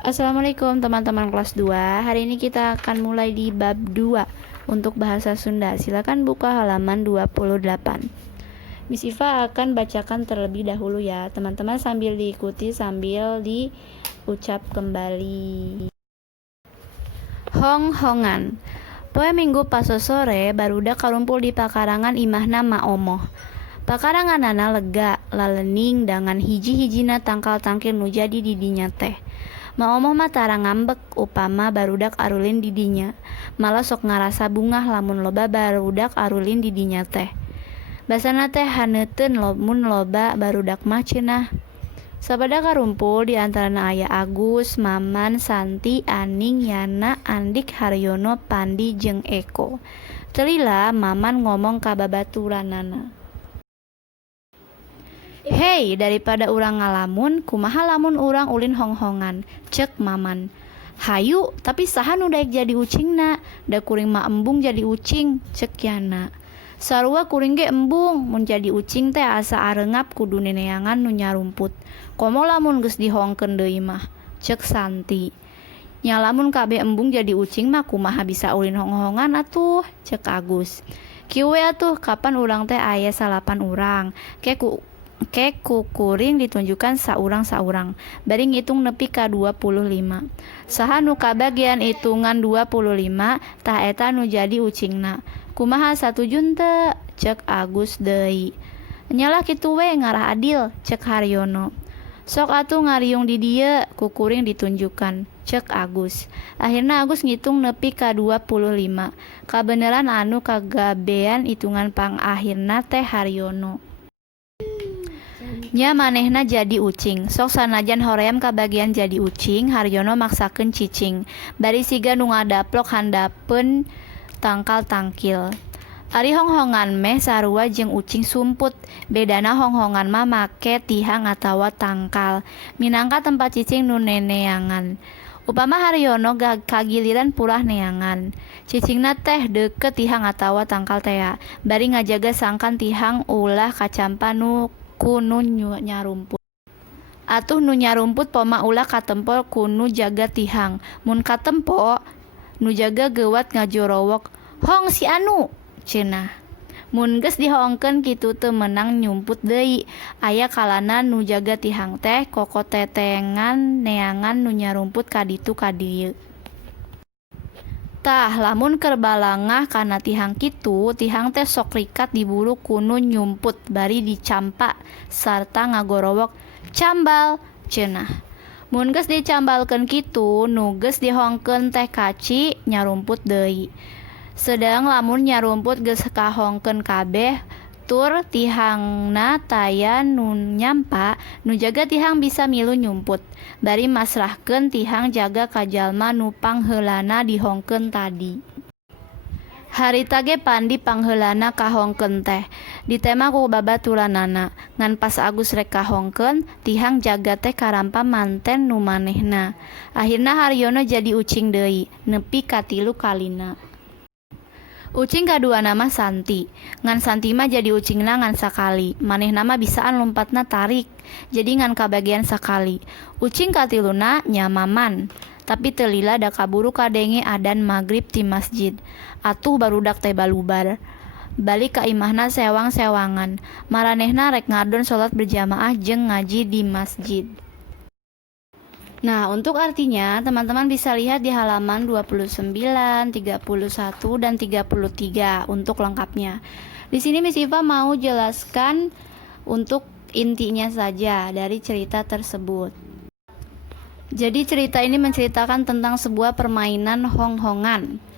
Assalamualaikum teman-teman kelas 2. Hari ini kita akan mulai di bab 2 untuk bahasa Sunda. Silakan buka halaman 28. Miss Iva akan bacakan terlebih dahulu ya. Teman-teman sambil diikuti sambil diucap kembali. Hong-hongan. Poe Minggu paso sore barudak karumpul di pakarangan imahna Maomoh. Pakaranganana lega, lalening dengan hiji-hijina tangkal-tangkil nu jadi di dinya teh. Maomoh mah tara ngambek upama barudak arulin di dinya. Malah sok ngarasa bungah lamun loba barudak arulin di dinya teh. Basana teh haneuteun lamun loba barudak mah cenah. Sabada karumpul di antarana aya Agus, Maman, Santi, Aning, Yana, Andik, Haryono, Pandi, jeung Eko. Telila Maman ngomong ka babaturanana. Hei, daripada urang ngalamun, kumaha lamun urang ulin hong-hongan, cek Maman. Hayu, tapi saha nu daek jadi ucingna, da kuring mah embung jadi ucing, cek Yana. Sarua kuring ge embung, mun jadi ucing teh asa areungap kudu neneangan nu nyarumput. Komo lamun geus dihongkeun deui mah, cek Santi. Nya lamun kabeh embung jadi ucing mah kumaha bisa ulin hong-hongan atuh, cek Agus. Kieu we atuh kapan urang teh aya 8 urang, ke kuring ditunjukkan saurang-saurang. Bari ngitung nepi ka 25. Saha nu kabagian hitungan 25, tah eta nu jadi ucingna. Kumaha satujun teu? Cek Agus deui. Nyalah kitu we ngarah adil, cek Haryono. Sok atuh ngariung di dieu, ku kuring ditunjukkan, cek Agus. Akhirna Agus ngitung nepi ka 25. Kabeneran anu kagabean hitungan pangakhirna teh Haryono. Nya manehna jadi ucing. Sok sanajan hoream kabagian jadi ucing, Haryono maksakeun cicing. Bari siga nu ngadaplok handapeun tangkal tangkil. Ari hong-hongan meh sarua jeung ucing sumput. Bedana hong-hongan mah make tihang atawa tangkal. Minangka tempat cicing nu neneangan. Upama Haryono kagiliran purah neangan. Cicingna teh deukeut tihang atawa tangkal teh. Bari ngajaga sangkan tihang ulah kacampa nu kunu nyarumput. Atuh nu nyarumput poma ulah katempo kunu jaga tihang. Mun katempo nu jaga geuwat ngajorowok, "Hong si anu," cenah. Mun geus dihongkeun kitu teu menang nyumput deui. Aya kalana nu jaga tihang teh kokotetengan neangan nu nyarumput kaditu kadieu. Tah lamun keur balangah kana tihang kitu, tihang teh sok rikat diburu kunu nyumput bari dicampa sarta ngagorowok, "Cambal," cenah. Mun geus dicambalkeun kitu, nu geus dihongkeun teh kaci nyarumput deui. Sedang lamun nyarumput geus kahongkeun kabeh, tur tihangna taya nu nyampa, nu jaga tihang bisa milu nyumput. Bari masrahkeun tihang jaga ka jalma nu pangheulana dihongkeun tadi. Harita ge Pandi pangheulana kahongkeun teh. Ditema ku babaturanana. Ngan pas Agus rek kahongkeun, tihang jaga teh karampa manten nu manehna. Akhirna Haryono jadi ucing deui, nepi ka 3 kalina. Ucing kadua nama Santi. Ngan Santi mah jadi ucingna ngan sakali. Manehna mah bisaan lompatna tarik. Jadi ngan kabagian sakali. Ucing katiluna nya Maman. Tapi telila da kaburu kadenge adan magrib ti masjid. Atuh barudak teh balubar. Balik ka imahna sewang-sewangan. Maranehna rek ngadon salat berjamaah jeung ngaji di masjid. Nah, untuk artinya teman-teman bisa lihat di halaman 29, 31 dan 33 untuk lengkapnya. Di sini Miss Iva mau jelaskan untuk intinya saja dari cerita tersebut. Jadi cerita ini menceritakan tentang sebuah permainan hong-hongan.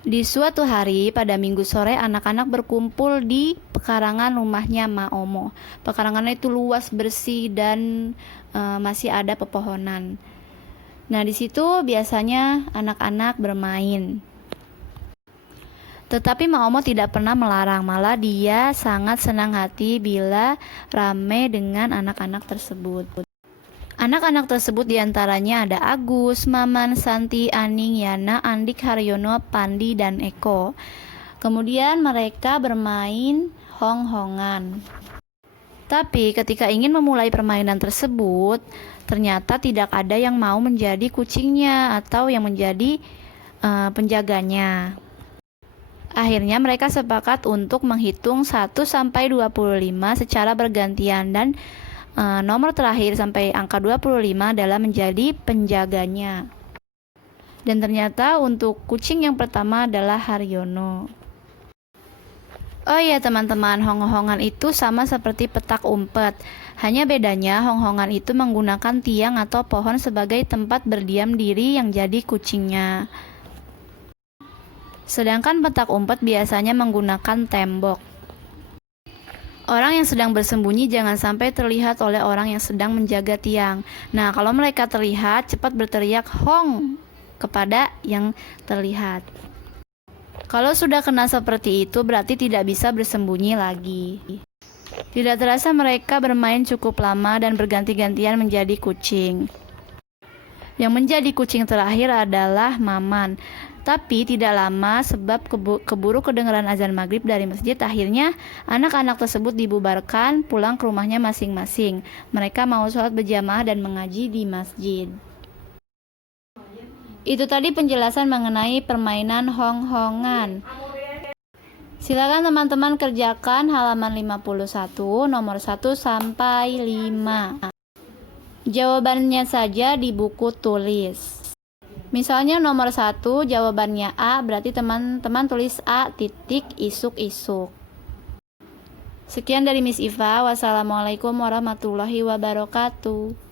Di suatu hari pada minggu sore anak-anak berkumpul di pekarangan rumahnya Maomo. Pekarangannya itu luas, bersih dan masih ada pepohonan. Nah, di situ biasanya anak-anak bermain. Tetapi Maomo tidak pernah melarang, malah dia sangat senang hati bila rame dengan anak-anak tersebut. Anak-anak tersebut diantaranya ada Agus, Maman, Santi, Aning, Yana, Andik, Haryono, Pandi, dan Eko. Kemudian mereka bermain hong-hongan. Tapi ketika ingin memulai permainan tersebut, ternyata tidak ada yang mau menjadi kucingnya atau yang menjadi penjaganya. Akhirnya mereka sepakat untuk menghitung 1 sampai 25 secara bergantian dan nomor terakhir sampai angka 25 adalah menjadi penjaganya. Dan ternyata untuk kucing yang pertama adalah Haryono. Oh iya teman-teman, hong-hongan itu sama seperti petak umpet. Hanya bedanya hong-hongan itu menggunakan tiang atau pohon sebagai tempat berdiam diri yang jadi kucingnya. Sedangkan petak umpet biasanya menggunakan tembok. Orang yang sedang bersembunyi jangan sampai terlihat oleh orang yang sedang menjaga tiang. Nah, kalau mereka terlihat, cepat berteriak hong kepada yang terlihat. Kalau sudah kena seperti itu, berarti tidak bisa bersembunyi lagi. Tidak terasa mereka bermain cukup lama dan berganti-gantian menjadi kucing. Yang menjadi kucing terakhir adalah Maman. Tapi tidak lama sebab keburu kedengaran azan maghrib dari masjid. Akhirnya anak-anak tersebut dibubarkan pulang ke rumahnya masing-masing. Mereka mau sholat berjamaah dan mengaji di masjid. Itu tadi penjelasan mengenai permainan hong-hongan. Silakan teman-teman kerjakan halaman 51 nomor 1 sampai 5. Jawabannya saja di buku tulis. Misalnya nomor 1 jawabannya A, berarti teman-teman tulis A titik isuk-isuk. Sekian dari Miss Iva. Wassalamualaikum warahmatullahi wabarakatuh.